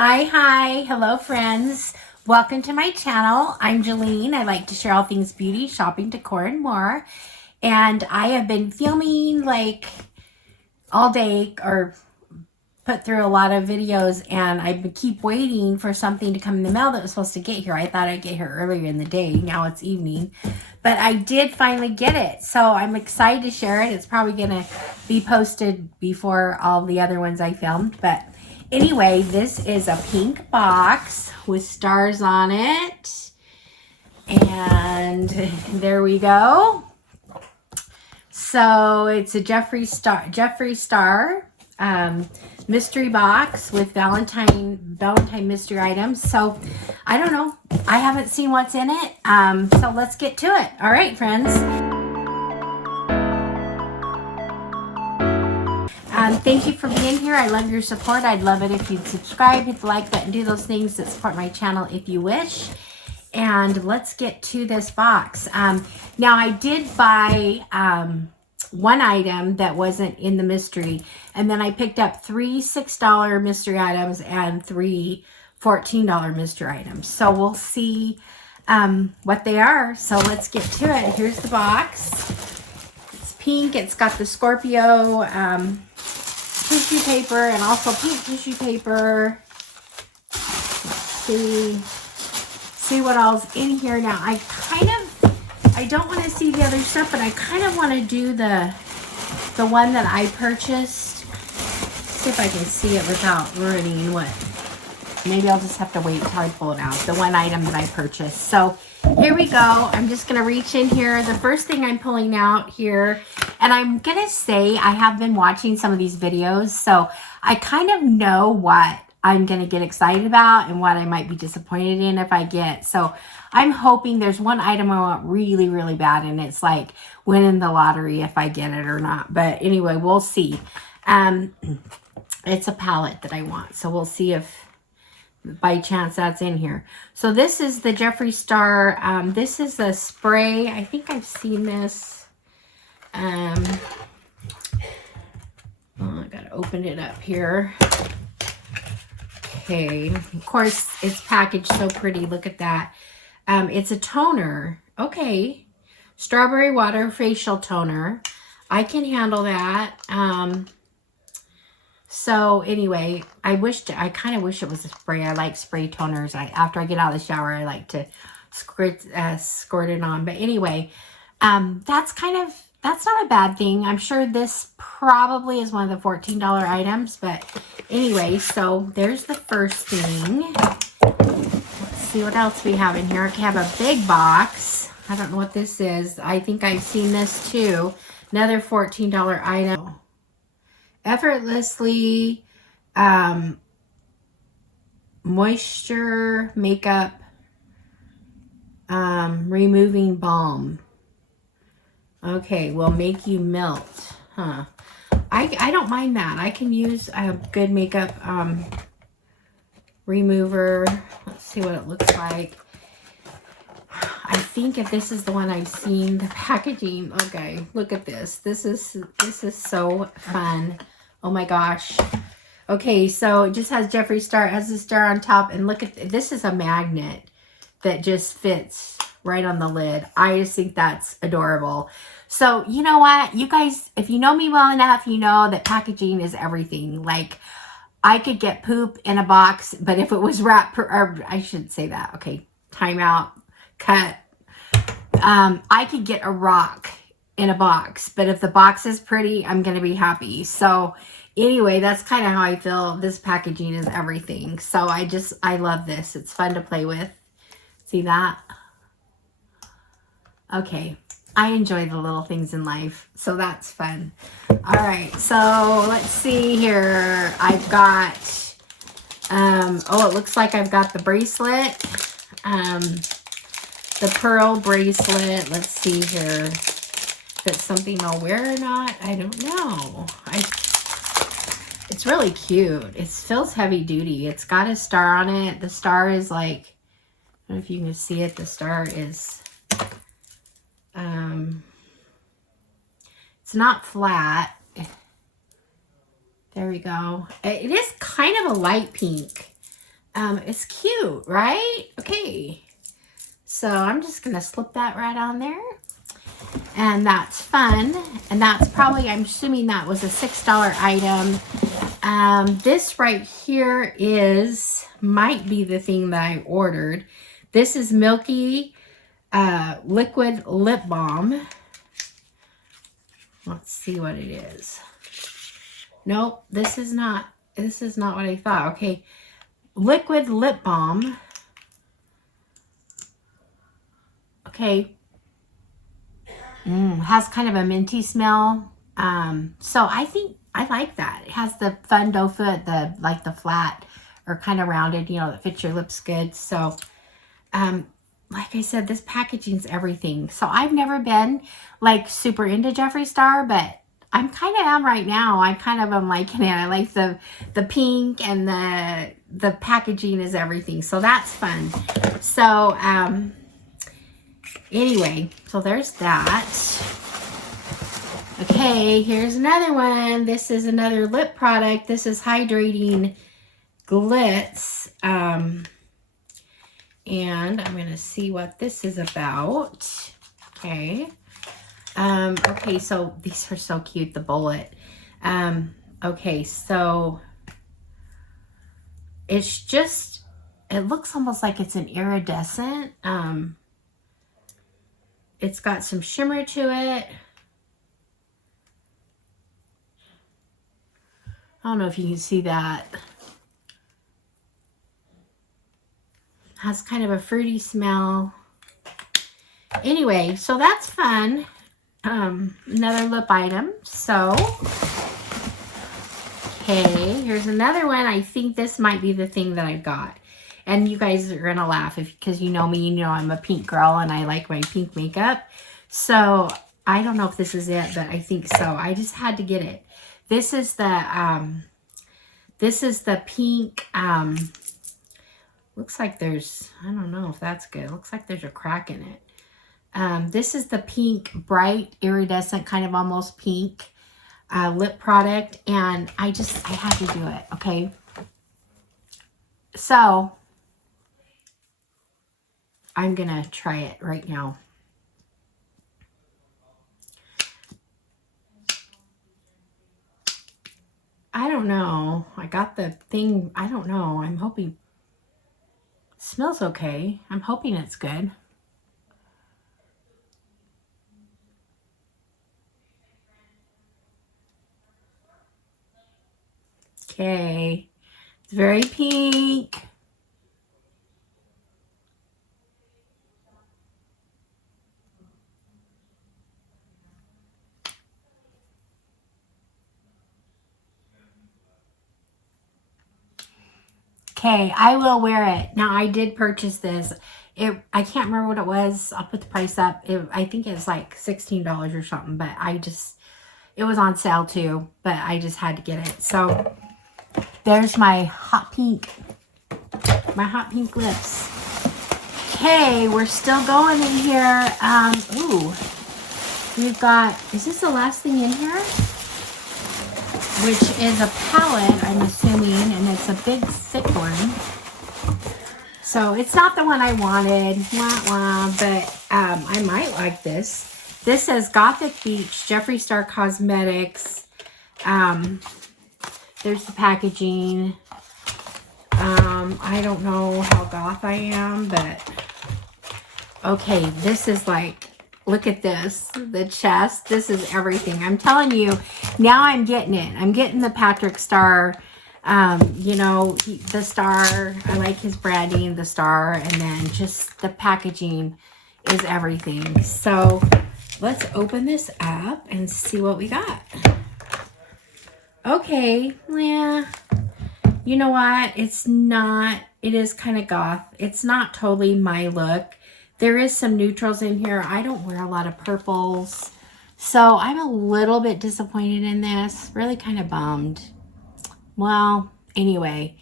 Hi, hello friends. Welcome to my channel. I'm Jalene. I like to share all things beauty, shopping, decor, and more. And I have been filming like all day or put through a lot of videos, and I keep waiting for something to come in the mail that was supposed to get here. I thought I'd get here earlier in the day. Now it's evening. But I did finally get it. So I'm excited to share it. It's probably going to be posted before all the other ones I filmed. But anyway, this is a pink box with stars on it. And there we go. So it's a Jeffree Star mystery box with Valentine mystery items. So I don't know. I haven't seen what's in it. So let's get to it. All right, friends. Thank you for being here. I love your support. I'd love it if you'd subscribe, hit the like button, do those things that support my channel if you wish. And let's get to this box. Now I did buy one item that wasn't in the mystery, and then I picked up three $6 mystery items and three $14 mystery items. So we'll see what they are. So let's get to it. Here's the box. It's pink. It's got the Scorpio tissue paper and also pink tissue paper. Let's see what else in here. Now I don't want to see the other stuff, but I kind of want to do the one that I purchased. See if I can see it without ruining what. Maybe I'll just have to wait until I pull it out. The one item that I purchased. So here we go. I'm just going to reach in here. The first thing I'm pulling out here, and I'm going to say I have been watching some of these videos, so I kind of know what I'm going to get excited about and what I might be disappointed in if I get. So I'm hoping there's one item I want really, really bad, and it's like winning the lottery if I get it or not. But anyway, we'll see. It's a palette that I want, so we'll see if by chance that's in here. So this is the Jeffree Star. This is a spray. I think I've seen this. Oh, I gotta open it up here. Okay, of course it's packaged so pretty. Look at that. It's a toner. Okay, strawberry water facial toner. I can handle that. So anyway, I kind of wish it was a spray. I like spray toners. After I get out of the shower, I like to squirt it on. But anyway, that's not a bad thing. I'm sure this probably is one of the $14 items. But anyway, so there's the first thing. Let's see what else we have in here. I have a big box. I don't know what this is. I think I've seen this too. Another $14 item. Effortlessly moisture makeup removing balm. Okay, will make you melt. Huh. I don't mind that. I can use a good makeup remover. Let's see what it looks like. I think if this is the one I've seen, the packaging. Okay, look at this. This is so fun. Oh my gosh. Okay, so it just has Jeffree Star. It has the star on top, and look at this. Is a magnet that just fits right on the lid. I just think that's adorable. So you know what, you guys, if you know me well enough, you know that packaging is everything. Like, I could get poop in a box, but if it was wrapped, or I should say that. Okay, time out. Cut. I could get a rock in a box, but if the box is pretty, I'm gonna be happy. So anyway, that's kind of how I feel. This packaging is everything. So I love this. It's fun to play with. See that? Okay, I enjoy the little things in life, so that's fun. All right, so let's see here. I've got oh, it looks like I've got the bracelet. The pearl bracelet. Let's see here. If it's something I'll wear or not, I don't know. It's really cute. It feels heavy duty. It's got a star on it. The star is like, I don't know if you can see it. The star is, it's not flat. There we go. It is kind of a light pink. It's cute, right? Okay. So I'm just going to slip that right on there. And that's fun. And that's probably, I'm assuming that was a $6 item. This right here might be the thing that I ordered. This is Milky Liquid Lip Balm. Let's see what it is. Nope, this is not what I thought. Okay, Liquid Lip Balm. Okay. Has kind of a minty smell. So I think I like that. It has the fun doe foot, the flat or kind of rounded, you know, that fits your lips good. So, like I said, this packaging's everything. So I've never been like super into Jeffree Star, but I'm kind of am right now. I kind of am liking it. I like the pink and the packaging is everything. So that's fun. So, anyway, so there's that. Okay, here's another one. This is another lip product. This is Hydrating Glitz. And I'm going to see what this is about. Okay. Okay, so these are so cute, the bullet. Okay, so it's just, it looks almost like it's an iridescent. It's got some shimmer to it. I don't know if you can see that. Has kind of a fruity smell. Anyway, so that's fun. Another lip item. So, okay, here's another one. I think this might be the thing that I got. And you guys are going to laugh because you know me, you know I'm a pink girl and I like my pink makeup. So, I don't know if this is it, but I think so. I just had to get it. This is the pink, looks like there's, I don't know if that's good. Looks like there's a crack in it. This is the pink, bright, iridescent, kind of almost pink lip product. And I had to do it, okay? So, I'm going to try it right now. I don't know. I got the thing. I don't know. I'm hoping it smells okay. I'm hoping it's good. Okay. It's very pink. Okay, I will wear it. Now, I did purchase this. I can't remember what it was. I'll put the price up. I think it's like $16 or something, but it was on sale too, but I just had to get it. So, there's my hot pink lips. Okay, we're still going in here. Ooh, we've got, is this the last thing in here? Which is a palette, I'm assuming, and it's a big, thick one. So it's not the one I wanted, but I might like this. This says Gothic Beach, Jeffree Star Cosmetics. There's the packaging. I don't know how goth I am, but okay, this is like, look at this, the chest. This is everything. I'm telling you, now I'm getting it. I'm getting the Patrick Star, you know, the star. I like his branding, the star, and then just the packaging is everything. So let's open this up and see what we got. Okay, yeah. You know what? It is kind of goth. It's not totally my look. There is some neutrals in here. I don't wear a lot of purples. So I'm a little bit disappointed in this. Really kind of bummed. Well, anyway,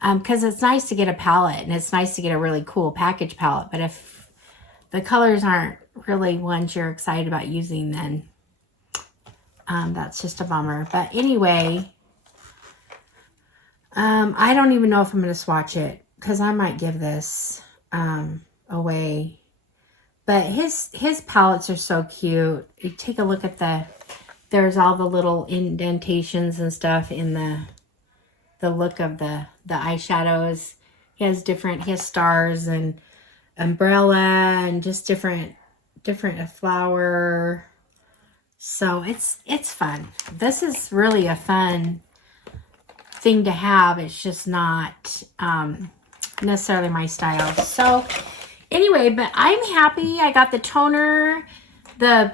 because it's nice to get a palette and it's nice to get a really cool package palette. But if the colors aren't really ones you're excited about using, then that's just a bummer. But anyway, I don't even know if I'm going to swatch it. because I might give this away. But his palettes are so cute. You take a look at there's all the little indentations and stuff in the look of the eyeshadows. He has stars and umbrella and just different flower. So it's fun. This is really a fun thing to have. It's just not necessarily my style. So anyway, but I'm happy. I got the toner, the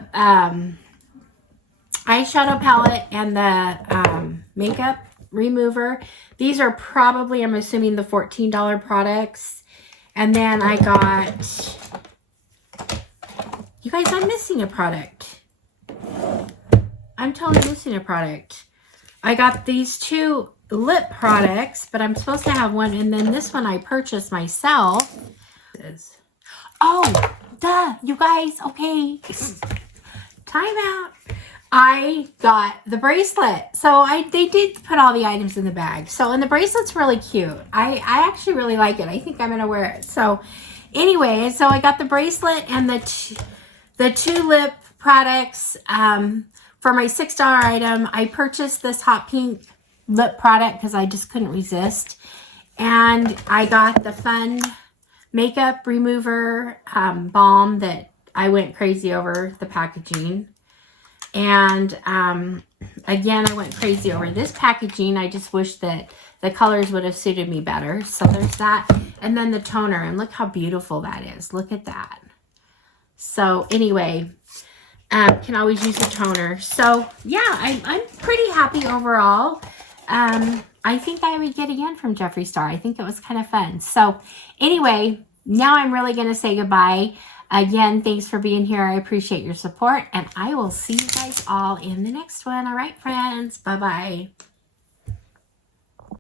eyeshadow palette, and the makeup remover. These are probably, I'm assuming, the $14 products. And then I got, you guys, I'm missing a product. I'm totally missing a product. I got these 2 lip products, but I'm supposed to have one, and then this one I purchased myself. Oh, duh, you guys, okay. Time out. I got the bracelet. So they did put all the items in the bag. So, and the bracelet's really cute. I actually really like it. I think I'm going to wear it. So anyway, so I got the bracelet and the 2 lip products for my $6 item. I purchased this hot pink lip product because I just couldn't resist. And I got the fun makeup remover balm that I went crazy over the packaging. And again, I went crazy over this packaging. I just wish that the colors would have suited me better. So there's that. And then the toner. And look how beautiful that is. Look at that. So anyway, can always use the toner. So yeah, I'm pretty happy overall. I think I would get again from Jeffree Star. I think it was kind of fun. So anyway, now I'm really going to say goodbye. Again, thanks for being here. I appreciate your support, and I will see you guys all in the next one. All right, friends. Bye-bye.